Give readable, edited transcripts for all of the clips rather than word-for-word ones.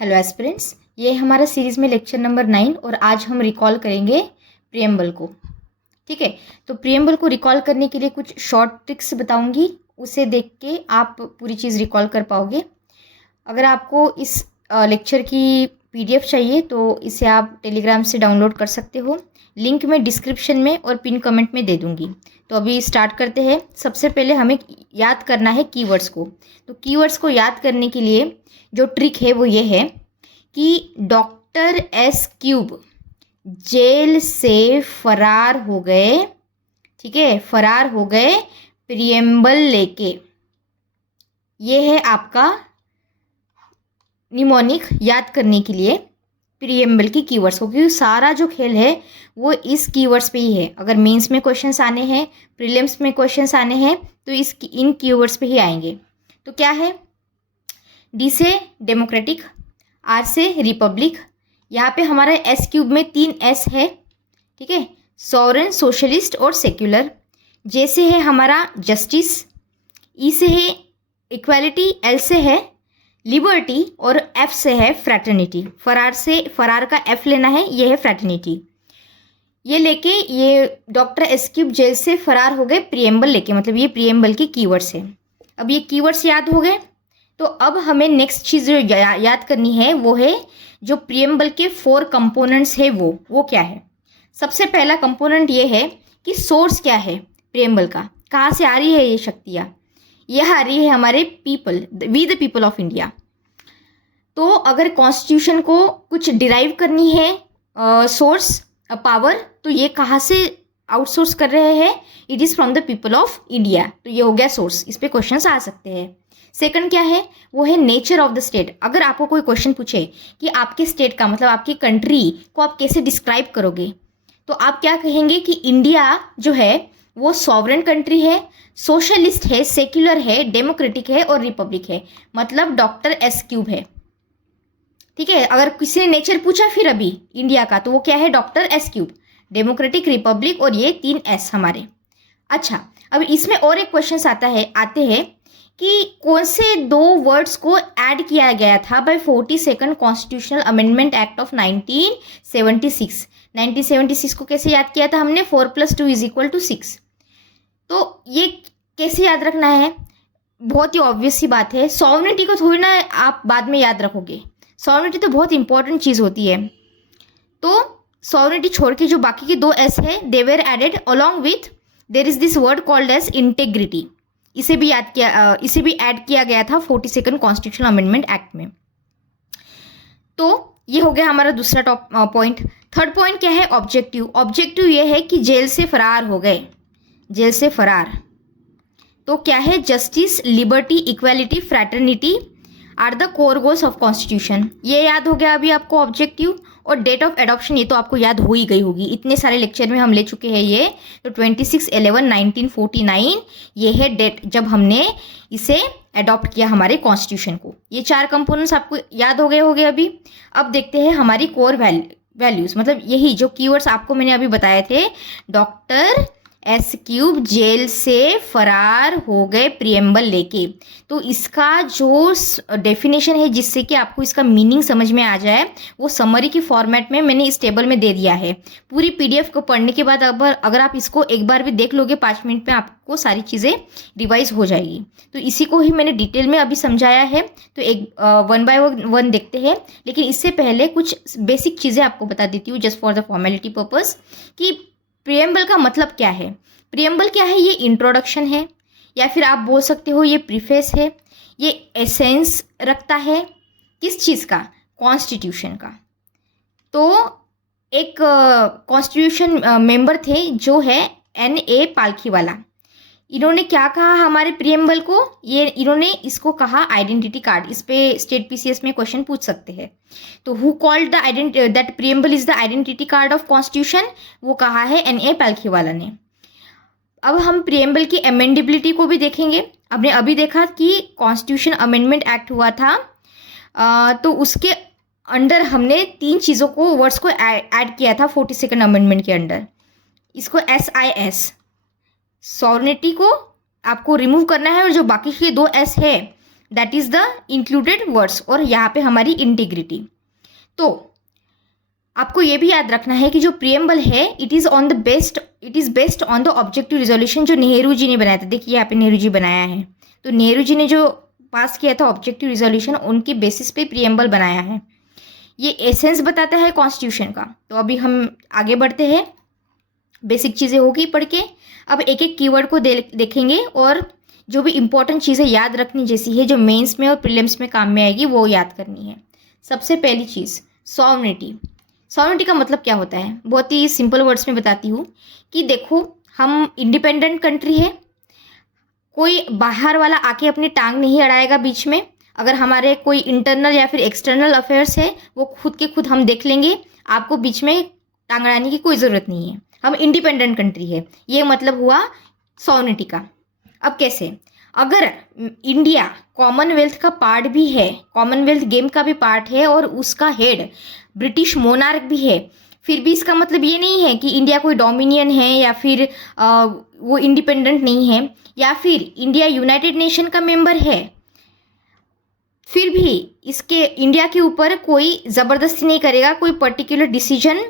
Hello aspirants, ये हमारा series में लेक्चर नंबर 9 और आज हम रिकॉल करेंगे प्रियम्बल को। ठीक है, तो प्रियम्बल को रिकॉल करने के लिए कुछ शॉर्ट ट्रिक्स बताऊंगी, उसे देख के आप पूरी चीज़ रिकॉल कर पाओगे। अगर आपको इस लेक्चर की पीडीएफ चाहिए तो इसे आप टेलीग्राम से डाउनलोड कर सकते हो। लिंक मैं डिस्क्रिप्शन में और पिन कमेंट में दे दूंगी। तो अभी स्टार्ट करते हैं। सबसे पहले हमें याद करना है कीवर्ड्स को। तो कीवर्ड्स को याद करने के लिए जो ट्रिक है वो ये है कि डॉक्टर एस क्यूब जेल से फरार हो गए। ठीक है, फरार हो गए प्रियम्बल लेके। ये है आपका निमोनिक याद करने के लिए प्रियम्बल की कीवर्ड्स को, क्योंकि सारा जो खेल है वो इस कीवर्ड्स पे ही है। अगर मेंस में क्वेश्चंस आने हैं, प्रीलिम्स में क्वेश्चंस आने हैं तो इन कीवर्ड्स पे ही आएंगे। तो क्या है? डी से डेमोक्रेटिक, आर से रिपब्लिक, यहाँ पे हमारा एस क्यूब में 3 एस है। ठीक है, सॉवरेन, सोशलिस्ट और सेक्युलर। जे से है हमारा जस्टिस, ई से है इक्वालिटी, एल से है लिबर्टी और एफ से है फ्रैटर्निटी। फरार का एफ लेना है, ये है फ्रैटर्निटी। ये लेके ये डॉक्टर एस क्यूब जेल से फरार हो गए प्रियम्बल लेके, मतलब ये प्रियम्बल की कीवर्ड्स है। अब ये कीवर्ड्स याद हो गए तो अब हमें नेक्स्ट चीज़ जो याद करनी है वो है जो प्रियम्बल के 4 कंपोनेंट्स है वो क्या है। सबसे पहला कंपोनेंट ये है कि सोर्स क्या है प्रियम्बल का, कहाँ से आ रही है ये शक्तियाँ। यह आ रही है हमारे people, we the people of India. तो अगर कॉन्स्टिट्यूशन को कुछ डिराइव करनी है सोर्स पावर, तो ये कहाँ से आउटसोर्स कर रहे हैं? It is from the people of India. तो ये हो गया सोर्स, इस पे क्वेश्चंस आ सकते हैं। सेकंड क्या है? वो है नेचर ऑफ द स्टेट। अगर आपको कोई क्वेश्चन पूछे कि आपके स्टेट का मतलब आपकी कंट्री को आप कैसे डिस्क्राइब करोगे, तो आप क्या कहेंगे कि इंडिया जो है वो सॉवरेन कंट्री है, सोशलिस्ट है, सेक्युलर है, डेमोक्रेटिक है और रिपब्लिक है। मतलब डॉक्टर एस क्यूब है। ठीक है, अगर किसी ने नेचर पूछा फिर अभी इंडिया का, तो वो क्या है? Doctor S cube, democratic, Republic और ये 3 एस हमारे। अच्छा, अब इसमें और एक क्वेश्चन आते हैं कि कौन से 2 वर्ड्स को ऐड किया गया था by 42nd constitutional amendment act of 1976। 1976 को कैसे याद किया था हमने? 4 + 2 = 6। तो ये कैसे याद रखना है? बहुत ही ऑब्वियस सी बात है। सॉवरेनिटी को थोड़ी ना आप बाद में याद रखोगे, सॉवरेनिटी तो बहुत इंपॉर्टेंट चीज़ होती है। तो सॉवरेनिटी छोड़ के जो बाकी के 2 एस है they were added along with there is this word called as integrity. इसे भी ऐड किया गया था 42nd कॉन्स्टिट्यूशनल अमेंडमेंट एक्ट में। तो ये हो गया हमारा दूसरा टॉप पॉइंट। थर्ड पॉइंट क्या है? ऑब्जेक्टिव। ऑब्जेक्टिव ये है कि जेल से फरार हो गए, जेल से फरार। तो क्या है? Justice, liberty, equality, fraternity are the core goals of constitution. ये याद हो गया अभी आपको ऑब्जेक्टिव। और डेट ऑफ एडॉप्शन ये तो आपको याद हो ही गई होगी, इतने सारे लेक्चर में हम ले चुके हैं ये। तो 26/11/1949 ये है डेट जब हमने इसे अडॉप्ट किया हमारे कॉन्स्टिट्यूशन को। ये 4 कंपोनेंट्स आपको याद हो गए होंगे अभी। अब देखते हैं हमारी कोर वैल्यूज, मतलब यही जो कीवर्ड्स आपको मैंने अभी बताए थे। डॉक्टर एस क्यूब जेल से फरार हो गए प्रियम्बल लेके। तो इसका जो डेफिनेशन है जिससे कि आपको इसका मीनिंग समझ में आ जाए, वो समरी की फॉर्मेट में मैंने इस टेबल में दे दिया है। पूरी पीडीएफ को पढ़ने के बाद अगर आप इसको एक बार भी देख लोगे 5 मिनट में, आपको सारी चीज़ें रिवाइज हो जाएगी। तो इसी को ही मैंने डिटेल में अभी समझाया है। तो एक 1 बाय 1 देखते हैं, लेकिन इससे पहले कुछ बेसिक चीज़ें आपको बता देती हूँ just for the formality purpose कि प्रियम्बल का मतलब क्या है। प्रियम्बल क्या है? ये इंट्रोडक्शन है, या फिर आप बोल सकते हो ये प्रीफेस है। ये एसेंस रखता है किस चीज़ का? कॉन्स्टिट्यूशन का। तो एक कॉन्स्टिट्यूशन मेंबर थे जो है N.A. पालखीवाला। इन्होंने क्या कहा हमारे प्रियम्बल को? इन्होंने इसको कहा आइडेंटिटी कार्ड। इस पे स्टेट पीसीएस में क्वेश्चन पूछ सकते हैं। तो who called the that preamble is the identity card of constitution? वो कहा है N.A. पालखीवाला ने। अब हम प्रियम्बल की अमेंडेबिलिटी को भी देखेंगे। हमने अभी देखा कि कॉन्स्टिट्यूशन अमेंडमेंट एक्ट हुआ था, तो उसके अंडर हमने 3 चीज़ों को, वर्ड्स को ऐड किया था 42nd अमेंडमेंट के अंडर। इसको SIS, सॉवरेनिटी को आपको रिमूव करना है, और जो बाकी के 2 एस है that is the included words, और यहाँ पे हमारी इंटीग्रिटी। तो आपको ये भी याद रखना है कि जो प्रियम्बल है it is based on the objective resolution जो नेहरू जी ने बनाया था। देखिए यहाँ पे नेहरू जी बनाया है, तो नेहरू जी ने जो पास किया था ऑब्जेक्टिव रिजोल्यूशन, उनकी बेसिस पे प्रियम्बल बनाया है। ये एसेंस बताता है कॉन्स्टिट्यूशन का। तो अभी हम आगे बढ़ते हैं, बेसिक चीज़ें होगी पढ़ के। अब एक एक कीवर्ड को देखेंगे और जो भी इंपॉर्टेंट चीज़ें याद रखनी जैसी है, जो मेंस में और प्रीलिम्स में काम में आएगी, वो याद करनी है। सबसे पहली चीज़ सॉवरेनिटी। सॉवरेनिटी का मतलब क्या होता है, बहुत ही सिंपल वर्ड्स में बताती हूँ कि देखो हम इंडिपेंडेंट कंट्री है, कोई बाहर वाला आके अपनी टांग नहीं अड़ाएगा बीच में। अगर हमारे कोई इंटरनल या फिर एक्सटर्नल अफेयर्स है वो खुद के खुद हम देख लेंगे, आपको बीच में टांग अड़ाने की कोई ज़रूरत नहीं है। हम इंडिपेंडेंट कंट्री है, ये मतलब हुआ सॉवरेनिटी का। अब कैसे, अगर इंडिया कॉमनवेल्थ का पार्ट भी है, कॉमनवेल्थ गेम का भी पार्ट है और उसका हेड ब्रिटिश मोनार्क भी है, फिर भी इसका मतलब ये नहीं है कि इंडिया कोई डोमिनियन है या फिर वो इंडिपेंडेंट नहीं है, या फिर इंडिया यूनाइटेड नेशन का मेंबर है, फिर भी इसके इंडिया के ऊपर कोई ज़बरदस्ती नहीं करेगा कोई पर्टिकुलर डिसीजन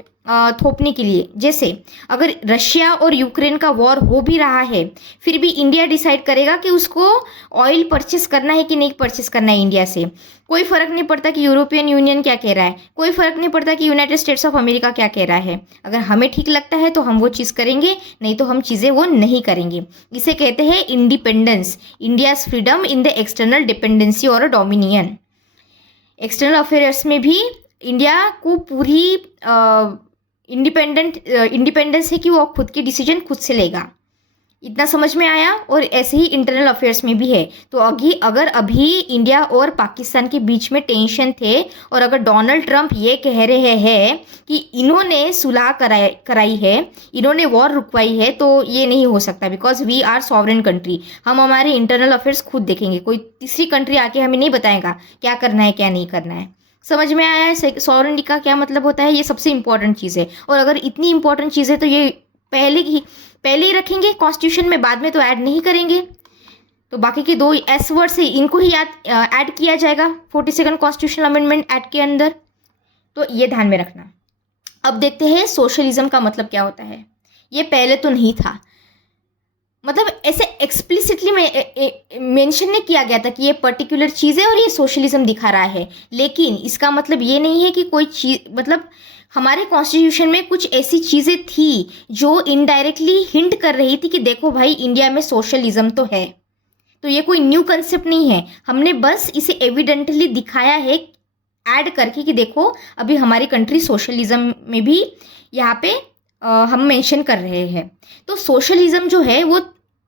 थोपने के लिए। जैसे अगर रशिया और यूक्रेन का वॉर हो भी रहा है, फिर भी इंडिया डिसाइड करेगा कि उसको ऑयल परचेस करना है कि नहीं परचेस करना है इंडिया से। कोई फ़र्क नहीं पड़ता कि यूरोपियन यूनियन क्या कह रहा है, कोई फ़र्क नहीं पड़ता कि यूनाइटेड स्टेट्स ऑफ अमेरिका क्या कह रहा है। अगर हमें ठीक लगता है तो हम वो चीज़ करेंगे, नहीं तो हम चीज़ें वो नहीं करेंगे। इसे कहते हैं independence, India's freedom in the external dependency और डोमिनियन। एक्सटर्नल अफेयर्स में भी इंडिया को पूरी इंडिपेंडेंस है कि वो खुद के डिसीजन खुद से लेगा। इतना समझ में आया। और ऐसे ही इंटरनल अफेयर्स में भी है। तो अगर अभी इंडिया और पाकिस्तान के बीच में टेंशन थे और अगर डोनाल्ड ट्रंप ये कह रहे हैं कि इन्होंने सुलह कराई है, इन्होंने वॉर रुकवाई है, तो ये नहीं हो सकता, because we are sovereign country. हम हमारे इंटरनल अफेयर्स खुद देखेंगे, कोई तीसरी कंट्री आके हमें नहीं बताएगा क्या करना है क्या नहीं करना है। समझ में आया है सॉवरेनिटी का क्या मतलब होता है? ये सबसे इंपॉर्टेंट चीज़ है। और अगर इतनी इंपॉर्टेंट चीज़ है तो ये पहले ही रखेंगे कॉन्स्टिट्यूशन में, बाद में तो ऐड नहीं करेंगे। तो बाकी के दो एस वर्ड से इनको ही याद ऐड किया जाएगा 42nd कॉन्स्टिट्यूशनल अमेंडमेंट एक्ट के अंदर। तो ये ध्यान में रखना। अब देखते हैं सोशलिज्म का मतलब क्या होता है। ये पहले तो नहीं था, मतलब ऐसे एक्सप्लिसिटली मेंशन नहीं किया गया था कि ये पर्टिकुलर चीज़ है और ये सोशलिज्म दिखा रहा है। लेकिन इसका मतलब ये नहीं है कि कोई चीज़, मतलब हमारे कॉन्स्टिट्यूशन में कुछ ऐसी चीज़ें थी जो इनडायरेक्टली हिंट कर रही थी कि देखो भाई इंडिया में सोशलिज्म तो है। तो ये कोई न्यू कंसेप्ट नहीं है, हमने बस इसे एविडेंटली दिखाया है ऐड करके कि देखो अभी हमारी कंट्री सोशलिज्म में भी यहाँ पे हम मेंशन कर रहे हैं। तो सोशलिज्म जो है वो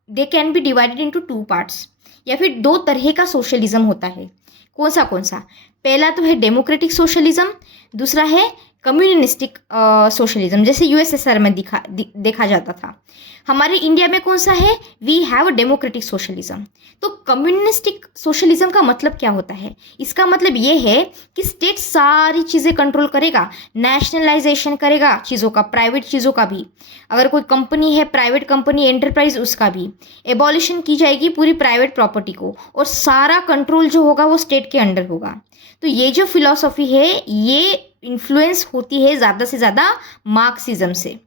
they can be divided into 2 parts, या फिर 2 तरह का सोशलिज्म होता है। कौन सा? पहला तो है डेमोक्रेटिक सोशलिज्म, दूसरा है कम्युनिस्टिक सोशलिज्म, जैसे यूएसएसआर में देखा जाता था। हमारे इंडिया में कौन सा है? We have democratic socialism. तो कम्युनिस्टिक सोशलिज्म का मतलब क्या होता है? इसका मतलब ये है कि स्टेट सारी चीज़ें कंट्रोल करेगा, नेशनलाइजेशन करेगा चीज़ों का, प्राइवेट चीज़ों का भी। अगर कोई कंपनी है, प्राइवेट कंपनी, एंटरप्राइज, उसका भी एबॉलिशन की जाएगी पूरी प्राइवेट प्रॉपर्टी को, और सारा कंट्रोल जो होगा वो स्टेट के अंडर होगा। तो ये जो फिलॉसफी है ये इन्फ्लुएंस होती है ज़्यादा से ज़्यादा मार्क्सिज्म से।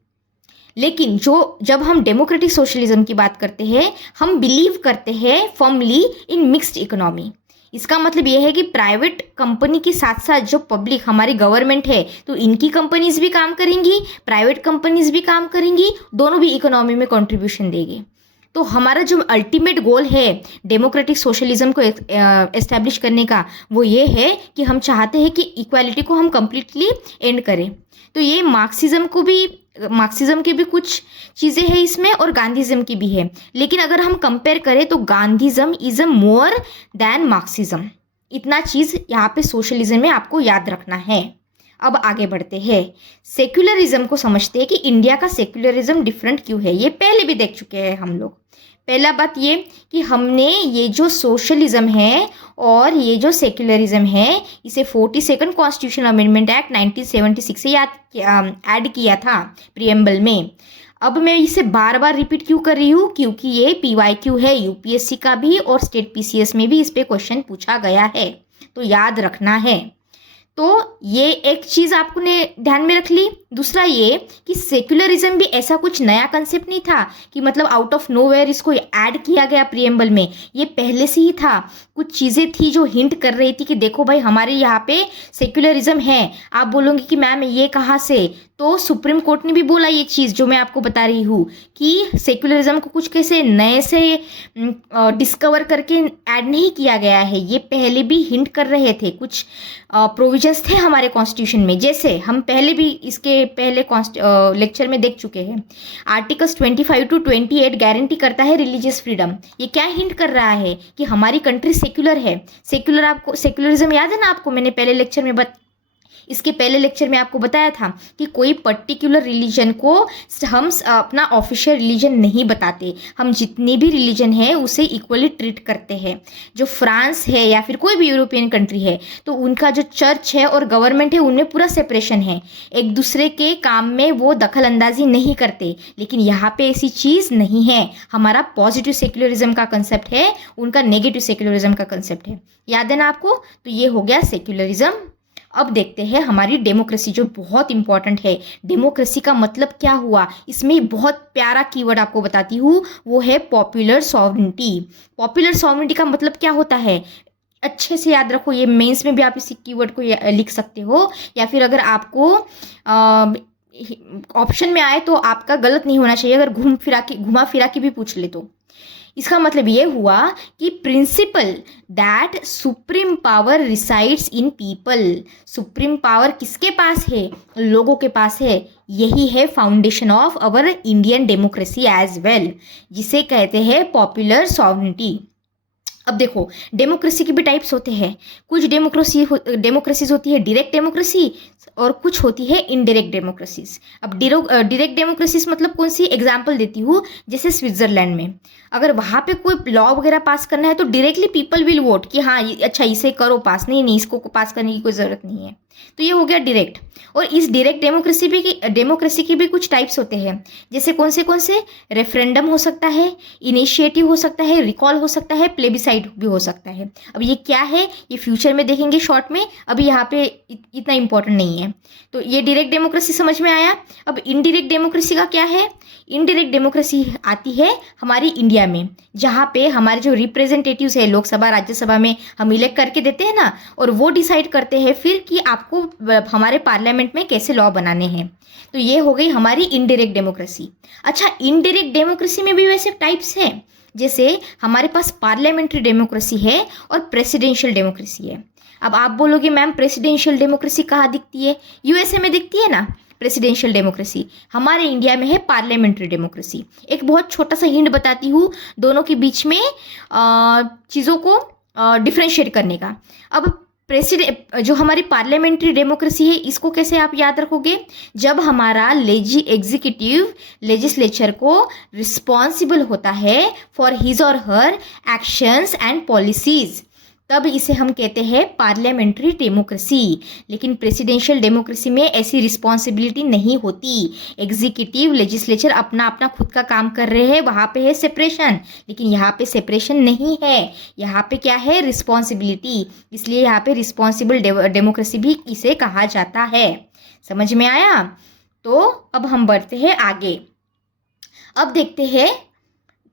लेकिन जब हम डेमोक्रेटिक सोशलिज्म की बात करते हैं, हम बिलीव करते हैं फर्मली इन मिक्स्ड इकोनॉमी। इसका मतलब यह है कि प्राइवेट कंपनी के साथ साथ जो पब्लिक हमारी गवर्नमेंट है, तो इनकी कंपनीज भी काम करेंगी, प्राइवेट कंपनीज भी काम करेंगी, दोनों भी इकोनॉमी में कंट्रीब्यूशन देंगे। तो हमारा जो अल्टीमेट गोल है डेमोक्रेटिक सोशलिज्म को एस्टैब्लिश करने का, वो ये है कि हम चाहते हैं कि इक्वालिटी को हम कम्प्लीटली एंड करें। तो ये मार्क्सिज्म की भी कुछ चीज़ें हैं इसमें और गांधीज़म की भी है। लेकिन अगर हम कंपेयर करें तो गांधीज़म इज़ मोर दैन मार्क्सिज्म। इतना चीज़ यहाँ पे सोशलिज्म में आपको याद रखना है। अब आगे बढ़ते हैं, सेक्युलरिज्म को समझते हैं कि इंडिया का सेक्युलरिज्म डिफरेंट क्यों है। ये पहले भी देख चुके हैं हम लोग। पहला बात ये कि हमने ये जो सोशलिज्म है और ये जो सेक्युलरिज्म है, इसे 42nd कॉन्स्टिट्यूशनल अमेंडमेंट एक्ट 1976 से ऐड किया था प्रियम्बल में। अब मैं इसे बार बार रिपीट क्यों कर रही हूँ, क्योंकि ये PYQ है, यूपीएससी का भी और स्टेट PCS में भी इस पे क्वेश्चन पूछा गया है, तो याद रखना है। तो ये एक चीज़ आपको ने ध्यान में रख ली। दूसरा ये कि सेक्युलरिज्म भी ऐसा कुछ नया कंसेप्ट नहीं था कि मतलब आउट ऑफ नोवेयर इसको ऐड किया गया प्रीएम्बल में, ये पहले से ही था। कुछ चीज़ें थी जो हिंट कर रही थी कि देखो भाई हमारे यहाँ पे सेक्युलरिज्म है। आप बोलोगे कि मैम ये कहाँ से, तो सुप्रीम कोर्ट ने भी बोला ये चीज़ जो मैं आपको बता रही हूँ कि सेक्युलरिज्म को कुछ कैसे नए से डिस्कवर करके ऐड नहीं किया गया है, ये पहले भी हिंट कर रहे थे। कुछ प्रोविजंस थे हमारे कॉन्स्टिट्यूशन में, जैसे हम पहले भी इसके पहले लेक्चर में देख चुके हैं। आर्टिकल्स 25 to 28 गारंटी करता है रिलीजियस फ्रीडम। ये क्या हिंट कर रहा है कि हमारी कंट्री सेक्युलर है। सेक्युलर, आपको सेक्युलरिज्म याद है ना आपको, मैंने पहले लेक्चर में इसके पहले लेक्चर में आपको बताया था कि कोई पर्टिकुलर रिलीजन को हम अपना ऑफिशियल रिलीजन नहीं बताते, हम जितनी भी रिलीजन है उसे इक्वली ट्रीट करते हैं। जो फ्रांस है या फिर कोई भी यूरोपियन कंट्री है, तो उनका जो चर्च है और गवर्नमेंट है उनमें पूरा सेपरेशन है, एक दूसरे के काम में वो दखल अंदाजी नहीं करते। लेकिन यहाँ पे ऐसी चीज़ नहीं है। हमारा पॉजिटिव सेक्युलरिज्म का कंसेप्ट है, उनका नेगेटिव सेक्युलरिज्म का कंसेप्ट है। याद है ना आपको? तो ये हो गया सेक्युलरिज्म। अब देखते हैं हमारी डेमोक्रेसी, जो बहुत इंपॉर्टेंट है। डेमोक्रेसी का मतलब क्या हुआ, इसमें बहुत प्यारा कीवर्ड आपको बताती हूँ, वो है पॉपुलर सॉवरेनिटी। पॉपुलर सॉवरेनिटी का मतलब क्या होता है, अच्छे से याद रखो। ये मेंस में भी आप इसी कीवर्ड को लिख सकते हो, या फिर अगर आपको ऑप्शन में आए तो आपका गलत नहीं होना चाहिए, अगर घुमा फिरा के भी पूछ ले तो। इसका मतलब ये हुआ कि principle that supreme power resides in people. Supreme power किसके पास है? लोगों के पास है। यही है foundation of our Indian democracy as well, जिसे कहते हैं पॉपुलर सॉवरेनिटी। अब देखो, डेमोक्रेसी के भी टाइप्स होते हैं। कुछ डेमोक्रेसीज होती है डायरेक्ट डेमोक्रेसी, और कुछ होती है इनडायरेक्ट डेमोक्रेसीज। अब डायरेक्ट डेमोक्रेसीज मतलब कौन सी, एग्जांपल देती हूँ, जैसे स्विट्जरलैंड में अगर वहाँ पे कोई लॉ वगैरह पास करना है तो डायरेक्टली पीपल विल वोट कि हाँ अच्छा इसे करो पास, नहीं इसको पास करने की कोई ज़रूरत नहीं है। तो ये हो गया डायरेक्ट। और इस डायरेक्ट डेमोक्रेसी के भी कुछ टाइप्स होते हैं, जैसे कौन से रेफरेंडम हो सकता है, इनिशिएटिव हो सकता है, रिकॉल हो सकता है, प्लेबिसाइड भी हो सकता है। अब ये क्या है ये फ्यूचर में देखेंगे शॉर्ट में, अभी यहाँ पे इतना इंपॉर्टेंट नहीं है। तो ये डायरेक्ट डेमोक्रेसी समझ में आया। अब इनडायरेक्ट डेमोक्रेसी का क्या है? इनडायरेक्ट डेमोक्रेसी आती है हमारी इंडिया में, जहाँ पे हमारे जो रिप्रेजेंटेटिव्स है लोकसभा राज्यसभा में हम इलेक्ट करके देते हैं ना, और वो डिसाइड करते हैं फिर कि आपको हमारे पार्लियामेंट में कैसे लॉ बनाने हैं। तो ये हो गई हमारी इनडायरेक्ट डेमोक्रेसी। अच्छा, इनडायरेक्ट डेमोक्रेसी में भी वैसे टाइप्स हैं, जैसे हमारे पास पार्लियामेंट्री डेमोक्रेसी है और प्रेसिडेंशियल डेमोक्रेसी है। अब आप बोलोगे मैम प्रेसिडेंशियल डेमोक्रेसी कहाँ दिखती है? यूएसए में दिखती है ना प्रेसिडेंशियल डेमोक्रेसी। हमारे इंडिया में है पार्लियामेंट्री डेमोक्रेसी। एक बहुत छोटा सा हिंट बताती हूँ दोनों के बीच में चीज़ों को डिफ्रेंशिएट करने का। अब जो हमारी पार्लियामेंट्री डेमोक्रेसी है, इसको कैसे आप याद रखोगे? जब हमारा एग्जीक्यूटिव लेजिस्लेचर को रिस्पॉन्सिबल होता है फॉर हिज और हर एक्शंस एंड पॉलिसीज, तब इसे हम कहते हैं पार्लियामेंट्री डेमोक्रेसी। लेकिन प्रेसिडेंशियल डेमोक्रेसी में ऐसी रिस्पॉन्सिबिलिटी नहीं होती। एग्जीक्यूटिव लेजिस्लेचर अपना अपना खुद का काम कर रहे हैं, वहाँ पे है सेपरेशन, लेकिन यहाँ पे सेपरेशन नहीं है। यहाँ पे क्या है? रिस्पॉन्सिबिलिटी। इसलिए यहाँ पे रिस्पॉन्सिबल डेमोक्रेसी भी इसे कहा जाता है। समझ में आया? तो अब हम बढ़ते हैं आगे। अब देखते हैं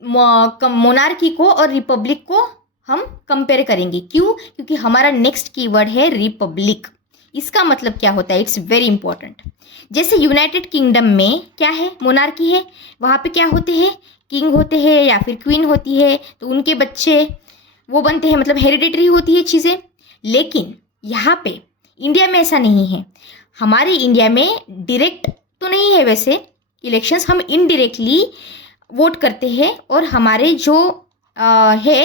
मोनार्की को और रिपब्लिक को हम कंपेयर करेंगे। क्यों? क्योंकि हमारा नेक्स्ट कीवर्ड है रिपब्लिक। इसका मतलब क्या होता है? It's very important. जैसे यूनाइटेड किंगडम में क्या है? मोनार्की है। वहाँ पे क्या होते हैं? किंग होते हैं या फिर क्वीन होती है, तो उनके बच्चे वो बनते हैं, मतलब हेरिडिटरी होती है चीज़ें। लेकिन यहाँ पे इंडिया में ऐसा नहीं है। हमारे इंडिया में डायरेक्ट तो नहीं है वैसे इलेक्शंस, हम इनडायरेक्टली वोट करते हैं, और हमारे जो है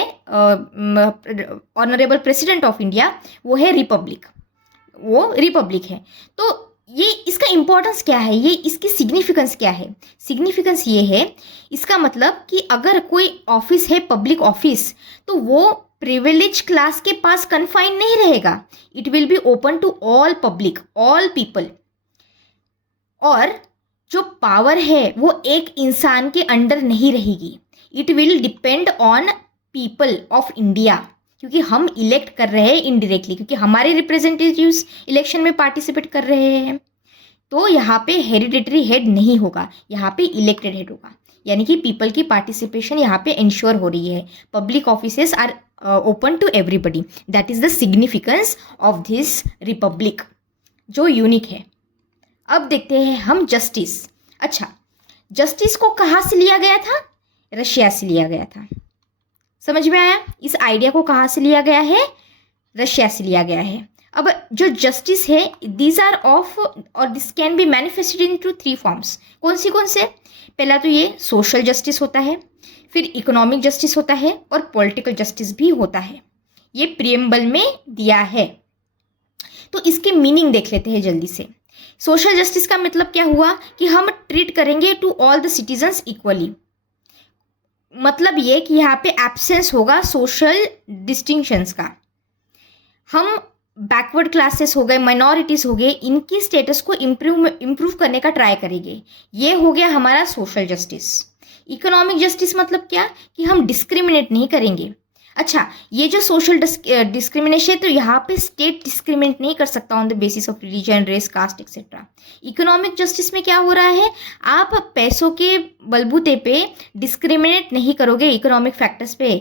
ऑनरेबल प्रेसिडेंट ऑफ इंडिया, वो है रिपब्लिक, वो रिपब्लिक है। तो ये इसका इम्पोर्टेंस क्या है, ये इसकी सिग्निफिकेंस क्या है? सिग्निफिकेंस ये है, इसका मतलब कि अगर कोई ऑफिस है पब्लिक ऑफिस, तो वो प्रिविलेज क्लास के पास कन्फाइन नहीं रहेगा। It will be open to all public, all people. और जो पावर है वो एक इंसान के अंडर नहीं रहेगी, it will depend on people of India, क्योंकि हम इलेक्ट कर रहे हैं इनडायरेक्टली, क्योंकि हमारे रिप्रेजेंटेटिव्स इलेक्शन में पार्टिसिपेट कर रहे हैं। तो यहाँ पे हेरिडिटरी हेड नहीं होगा, यहाँ पे इलेक्टेड हेड होगा, यानी कि पीपल की पार्टिसिपेशन यहाँ पे इंश्योर हो रही है। Public offices are open to everybody, that is the significance of this republic, जो यूनिक है। अब देखते हैं हम जस्टिस। अच्छा, जस्टिस को कहाँ से लिया गया था? रशिया से लिया गया था। समझ में आया? इस आइडिया को कहाँ से लिया गया है? रशिया से लिया गया है। अब जो जस्टिस है, दीज आर ऑफ और this can be manifested into 3 forms. कौन से? पहला तो ये सोशल जस्टिस होता है, फिर इकोनॉमिक जस्टिस होता है, और पॉलिटिकल जस्टिस भी होता है। ये प्रीएम्बल में दिया है। तो इसके मीनिंग देख लेते हैं जल्दी से। सोशल जस्टिस का मतलब क्या हुआ कि हम ट्रीट करेंगे to all the citizens equally. मतलब ये कि यहाँ पे एब्सेंस होगा सोशल डिस्टिंक्शंस का। हम बैकवर्ड क्लासेस हो गए, माइनॉरिटीज़ हो गए, इनकी स्टेटस को इम्प्रूव करने का ट्राई करेंगे। ये हो गया हमारा सोशल जस्टिस। इकोनॉमिक जस्टिस मतलब क्या? कि हम डिस्क्रिमिनेट नहीं करेंगे। अच्छा, ये जो सोशल डिस्क्रिमिनेशन है, तो यहाँ पे स्टेट डिस्क्रिमिनेट नहीं कर सकता on the basis of religion, race, caste etcetera. Economic justice में क्या हो रहा है? आप पैसों के बलबूते पे डिस्क्रिमिनेट नहीं करोगे इकोनॉमिक फैक्टर्स पे।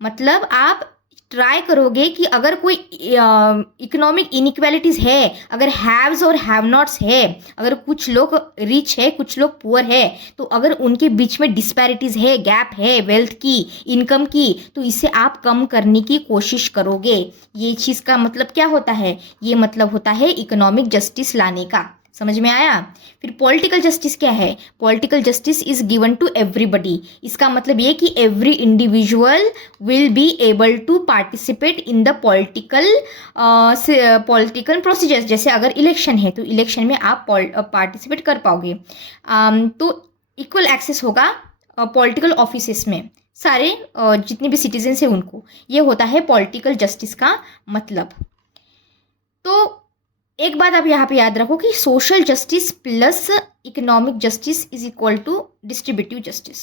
मतलब आप ट्राई करोगे कि अगर कोई इकोनॉमिक इनइक्वालिटीज़ है, अगर हैव्स और हैव नॉट्स है, अगर कुछ लोग रिच है, कुछ लोग पुअर है, तो अगर उनके बीच में डिस्पैरिटीज़ है, गैप है वेल्थ की, इनकम की, तो इसे आप कम करने की कोशिश करोगे। ये चीज़ का मतलब क्या होता है? ये मतलब होता है इकोनॉमिक जस्टिस लाने का। समझ में आया? फिर पॉलिटिकल जस्टिस क्या है? Political justice is given to everybody. इसका मतलब ये कि every individual will be able to participate in the political procedures. जैसे अगर इलेक्शन है तो इलेक्शन में आप पार्टिसिपेट कर पाओगे। तो इक्वल एक्सेस होगा पॉलिटिकल ऑफिसेस में, सारे जितने भी सिटीजन्स हैं उनको। ये होता है पॉलिटिकल जस्टिस का मतलब। तो एक बात आप यहाँ पे याद रखो कि social justice plus economic justice is equal to distributive justice.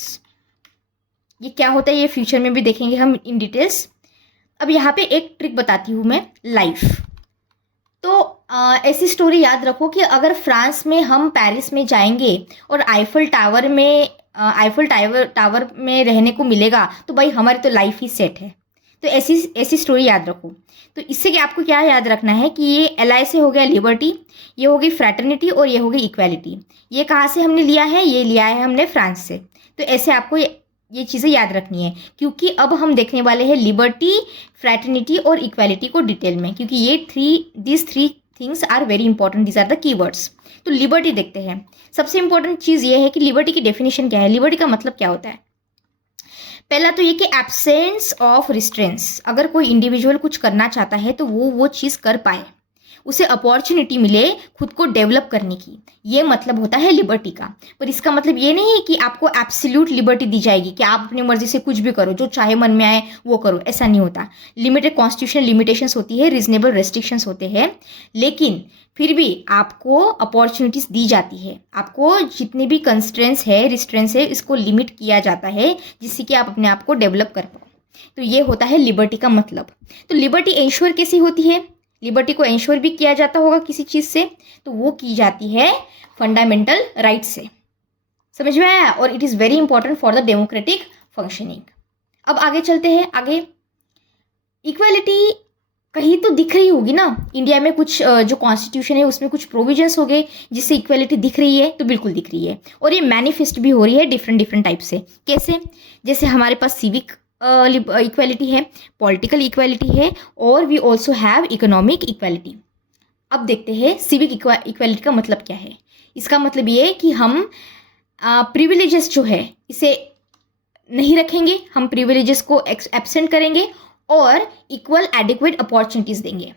ये क्या होता है ये फ्यूचर में भी देखेंगे हम इन डिटेल्स। अब यहाँ पे एक ट्रिक बताती हूँ मैं, लाइफ। तो ऐसी स्टोरी याद रखो कि अगर फ्रांस में हम पेरिस में जाएंगे और आईफल टावर में रहने को मिलेगा, तो भाई हमारी तो लाइफ ही सेट है। तो ऐसी स्टोरी याद रखो। तो इससे कि आपको क्या याद रखना है कि ये LI से हो गया लिबर्टी, ये हो गई फ्रैटर्निटी, और ये हो गई इक्वालिटी। ये कहाँ से हमने लिया है? ये लिया है हमने फ्रांस से। तो ऐसे आपको ये चीज़ें याद रखनी है, क्योंकि अब हम देखने वाले हैं लिबर्टी, फ्रैटर्निटी और इक्वालिटी को डिटेल में, क्योंकि ये these three things are very important, these are the keywords. तो लिबर्टी देखते हैं। सबसे इंपॉर्टेंट चीज़ ये है कि लिबर्टी की डेफिनेशन क्या है, लिबर्टी का मतलब क्या होता है। पहला तो ये कि एब्सेंस ऑफ रिस्ट्रेंट्स। अगर कोई इंडिविजुअल कुछ करना चाहता है तो वो चीज़ कर पाए, उसे अपॉर्चुनिटी मिले खुद को डेवलप करने की, ये मतलब होता है लिबर्टी का। पर इसका मतलब ये नहीं है कि आपको एब्सोल्यूट लिबर्टी दी जाएगी कि आप अपनी मर्जी से कुछ भी करो, जो चाहे मन में आए वो करो, ऐसा नहीं होता। लिमिटेड कॉन्स्टिट्यूशन लिमिटेशंस होती है, रीजनेबल रेस्ट्रिक्शंस होते हैं, लेकिन फिर भी आपको अपॉर्चुनिटीज़ दी जाती है। आपको जितने भी कंस्ट्रेंट्स है, रिस्ट्रेंट्स है, इसको लिमिट किया जाता है, जिससे कि आप अपने आप को डेवलप कर पाओ। तो ये होता है लिबर्टी का मतलब। तो लिबर्टी इंश्योर कैसी होती है? लिबर्टी को इंश्योर भी किया जाता होगा किसी चीज़ से, तो वो की जाती है फंडामेंटल राइट से। समझ में आया? और it is very important for the democratic functioning. अब आगे चलते हैं। आगे इक्वालिटी कहीं तो दिख रही होगी ना इंडिया में, कुछ जो कॉन्स्टिट्यूशन है उसमें कुछ प्रोविजंस हो गए जिससे इक्वालिटी दिख रही है, तो बिल्कुल दिख रही है। और ये मैनिफेस्ट भी हो रही है डिफरेंट टाइप से। कैसे? जैसे हमारे पास सिविक इक्वालिटी है, पॉलिटिकल इक्वालिटी है, और we also have economic equality. अब देखते हैं सिविक इक्वालिटी का मतलब क्या है। इसका मतलब ये है कि हम प्रिविलेजेस जो है इसे नहीं रखेंगे, हम प्रिविलेजेस को एब्सेंट करेंगे और इक्वल एडिक्वेट अपॉर्चुनिटीज़ देंगे।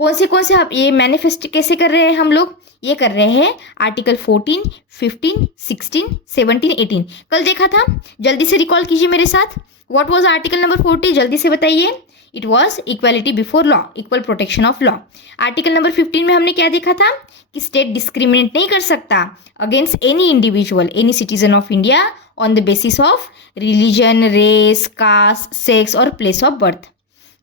कौन से आप ये मैनिफेस्ट कैसे कर रहे हैं हम लोग? ये कर रहे हैं आर्टिकल 14, 15, 16, 17, 18। कल देखा था, जल्दी से रिकॉल कीजिए मेरे साथ। What was article number 40? जल्दी से बताइए। It was equality before law, equal protection of law. Article number 15 में हमने क्या देखा था कि स्टेट डिस्क्रिमिनेट नहीं कर सकता against any individual, any citizen of India on the basis of religion, race, caste, sex और place of birth.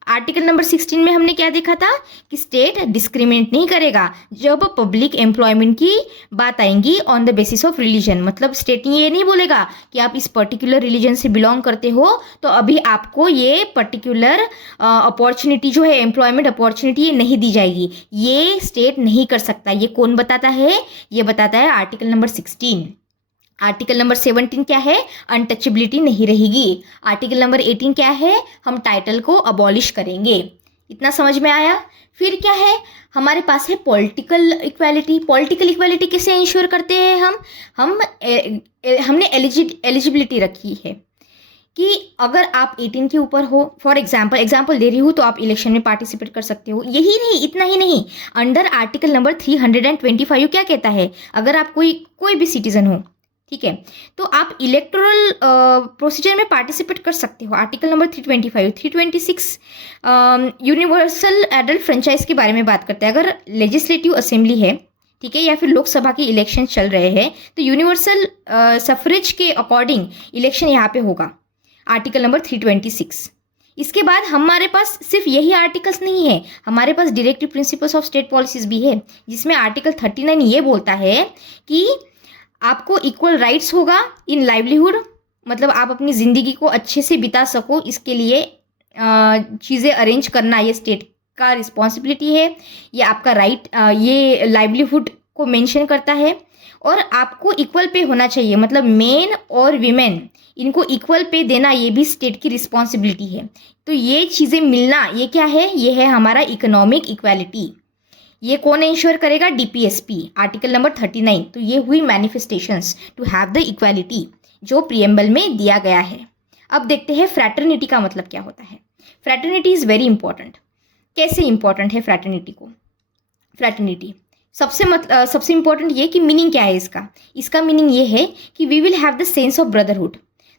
Article number 16 में हमने क्या देखा था कि स्टेट डिस्क्रिमिनेट नहीं करेगा जब पब्लिक एम्प्लॉयमेंट की बात आएंगी on the basis of religion. मतलब स्टेट ये नहीं बोलेगा कि आप इस पर्टिकुलर रिलीजन से बिलोंग करते हो तो अभी आपको ये पर्टिकुलर अपॉर्चुनिटी जो है, एम्प्लॉयमेंट अपॉर्चुनिटी, ये नहीं दी जाएगी। ये स्टेट नहीं कर सकता। ये कौन बताता है? ये बताता है आर्टिकल नंबर 16। आर्टिकल नंबर 17 क्या है? अनटचेबिलिटी नहीं रहेगी। आर्टिकल नंबर 18 क्या है? हम टाइटल को अबॉलिश करेंगे। इतना समझ में आया? फिर क्या है हमारे पास? है पॉलिटिकल इक्वालिटी। पॉलिटिकल इक्वालिटी कैसे इंश्योर करते हैं हमने एलिजिबिलिटी रखी है कि अगर आप 18 के ऊपर हो, फॉर एग्जाम्पल दे रही हूँ, तो आप इलेक्शन में पार्टिसिपेट कर सकते हो। यही नहीं, इतना ही नहीं, अंडर आर्टिकल नंबर 325 क्या कहता है? अगर आप कोई भी सिटीजन हो, ठीक है, तो आप इलेक्टोरल प्रोसीजर में पार्टिसिपेट कर सकते हो। Article number 325, 326 universal adult franchise के बारे में बात करते हैं। अगर लेजिस्लेटिव असेंबली है, ठीक है, या फिर लोकसभा के इलेक्शन चल रहे हैं, तो यूनिवर्सल सफरेज के अकॉर्डिंग इलेक्शन यहाँ पे होगा। Article number 326। इसके बाद हमारे पास सिर्फ यही आर्टिकल्स नहीं है, हमारे पास directive principles of state policies भी है, जिसमें आर्टिकल 39 ये बोलता है कि आपको इक्वल राइट्स होगा इन लाइवलीहुड, मतलब आप अपनी ज़िंदगी को अच्छे से बिता सको, इसके लिए चीज़ें अरेंज करना ये स्टेट का रिस्पॉन्सिबिलिटी है। ये आपका राइट ये लाइवलीहुड को मेंशन करता है। और आपको इक्वल पे होना चाहिए, मतलब मेन और वीमेन इनको इक्वल पे देना ये भी स्टेट की रिस्पॉन्सिबिलिटी है। तो ये चीज़ें मिलना, ये क्या है? ये है हमारा इकोनॉमिक इक्वालिटी। ये कौन इंश्योर करेगा? DPSP, article number 39। तो ये हुई manifestations to have the equality जो प्रियम्बल में दिया गया है। अब देखते हैं फ्रैटर्निटी का मतलब क्या होता है। Fraternity is very important. कैसे इंपॉर्टेंट है फ्रैटर्निटी सबसे इंपॉर्टेंट ये कि मीनिंग क्या है इसका मीनिंग ये है कि we will have the sense of brotherhood.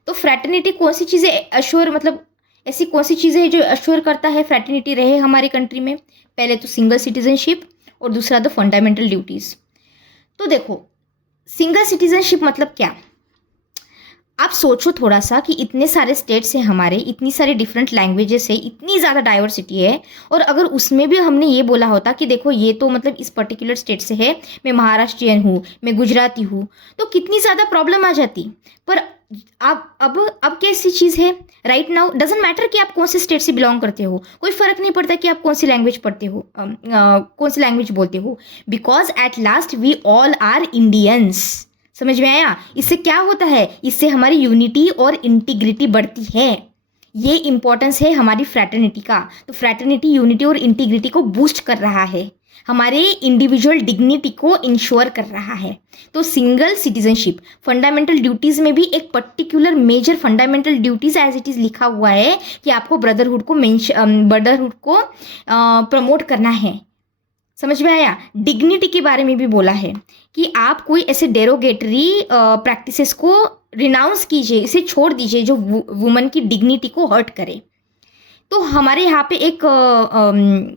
तो फ्रैटर्निटी कौन सी चीज़ें अश्योर, मतलब ऐसी कौन सी चीज़ें हैं जो अश्योर करता है फ्रैटर्निटी रहे हमारे कंट्री में? पहले तो सिंगल सिटीजनशिप और दूसरा द फंडामेंटल ड्यूटीज़। तो देखो, सिंगल सिटीजनशिप मतलब क्या? आप सोचो थोड़ा सा कि इतने सारे स्टेट्स हैं हमारे, इतनी सारी डिफरेंट लैंग्वेजेस है, इतनी ज़्यादा डाइवर्सिटी है, और अगर उसमें भी हमने ये बोला होता कि देखो ये तो मतलब इस पर्टिकुलर स्टेट से है, मैं महाराष्ट्रियन हूँ, मैं गुजराती हूँ, तो कितनी ज़्यादा प्रॉब्लम आ जाती। पर अब कैसी चीज़ है? राइट नाउ डजेंट मैटर कि आप कौन से स्टेट से बिलोंग करते हो, कोई फ़र्क नहीं पड़ता कि आप कौन सी लैंग्वेज पढ़ते हो, कौन सी लैंग्वेज बोलते हो, because at last we all are Indians. समझ में आया? इससे क्या होता है? इससे हमारी यूनिटी और इंटीग्रिटी बढ़ती है। ये इंपॉर्टेंस है हमारी फ्रैटर्निटी का। तो फ्रैटर्निटी यूनिटी और इंटीग्रिटी को बूस्ट कर रहा है, हमारे इंडिविजुअल डिग्निटी को इंश्योर कर रहा है। तो सिंगल सिटीजनशिप, फंडामेंटल ड्यूटीज़ में भी एक particular major fundamental duties as it is लिखा हुआ है कि आपको ब्रदरहुड को प्रमोट करना है। समझ में आया? डिग्निटी के बारे में भी बोला है कि आप कोई ऐसे डेरोगेटरी प्रैक्टिसेस को रिनाउंस कीजिए, इसे छोड़ दीजिए जो वुमन की डिग्निटी को हर्ट करे। तो हमारे यहाँ पे एक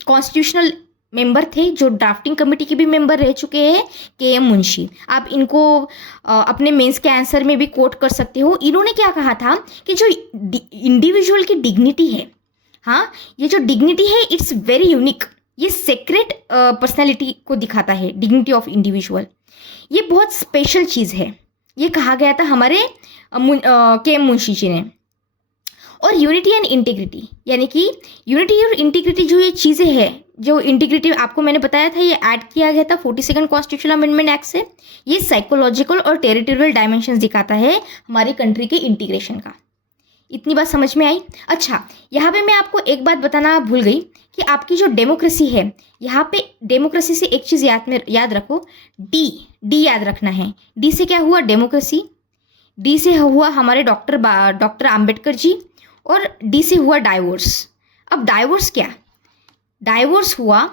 कॉन्स्टिट्यूशनल मेंबर थे जो ड्राफ्टिंग कमेटी के भी मेंबर रह चुके हैं, KM मुंशी। आप इनको अपने मेंस के आंसर में भी कोट कर सकते हो। इन्होंने क्या कहा था कि जो इंडिविजुअल की डिग्निटी है, हाँ, ये जो डिग्निटी है इट्स वेरी यूनिक, ये सेक्रेट पर्सनैलिटी को दिखाता है, डिग्निटी ऑफ इंडिविजुअल। ये बहुत स्पेशल चीज़ है, ये कहा गया था हमारे KM मुंशी जी ने। और यूनिटी एंड इंटीग्रिटी, यानी कि यूनिटी और इंटीग्रिटी जो ये चीज़ें हैं, जो इंटीग्रिटी आपको मैंने बताया था, ये ऐड किया गया था 42 कॉन्स्टिट्यूशनल अमेंडमेंट एक्ट से। ये साइकोलॉजिकल और टेरिटोरियल डायमेंशंस दिखाता है हमारी कंट्री के इंटीग्रेशन का। इतनी बात समझ में आई? अच्छा, यहाँ पे मैं आपको एक बात बताना भूल गई कि आपकी जो डेमोक्रेसी है, यहाँ पे डेमोक्रेसी से एक चीज़ याद रखो, डी याद रखना है। डी से क्या हुआ? डेमोक्रेसी। डी से हुआ हमारे डॉक्टर आम्बेडकर जी, और डी से हुआ डाइवोर्स। अब डाइवोर्स क्या? डाइवोर्स हुआ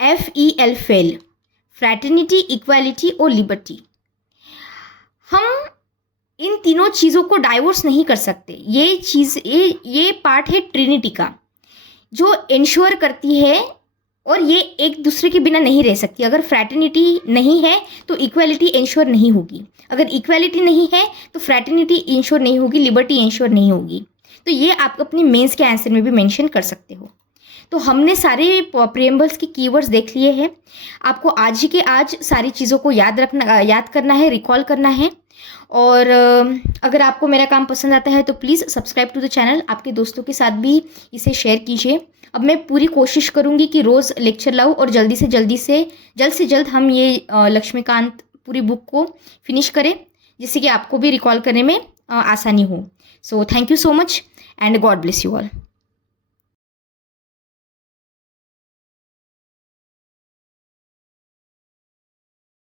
FEL, फेल, फ्रैटर्निटी, इक्वालिटी और लिबर्टी। हम इन तीनों चीज़ों को डाइवोर्स नहीं कर सकते। ये चीज़ ये पार्ट है ट्रिनिटी का। जो इंश्योर करती है, और ये एक दूसरे के बिना नहीं रह सकती। अगर फ्रैटर्निटी नहीं है तो इक्वालिटी इंश्योर नहीं होगी, अगर इक्वालिटी नहीं है तो फ्रैटर्निटी इंश्योर नहीं होगी, लिबर्टी इंश्योर नहीं होगी। तो ये आप अपनी मेंस के आंसर में भी मेंशन कर सकते हो। तो हमने सारे प्रीएम्बल्स के कीवर्ड्स देख लिए हैं। आपको आज ही के आज सारी चीज़ों को याद करना है, रिकॉल करना है। और अगर आपको मेरा काम पसंद आता है तो please subscribe to the channel, आपके दोस्तों के साथ भी इसे शेयर कीजिए। अब मैं पूरी कोशिश करूँगी कि रोज़ लेक्चर लाऊँ और जल्द से जल्द हम ये लक्ष्मीकांत पूरी बुक को फिनिश करें, जिससे कि आपको भी रिकॉल करने में आसानी हो। So thank you so much and God bless you all.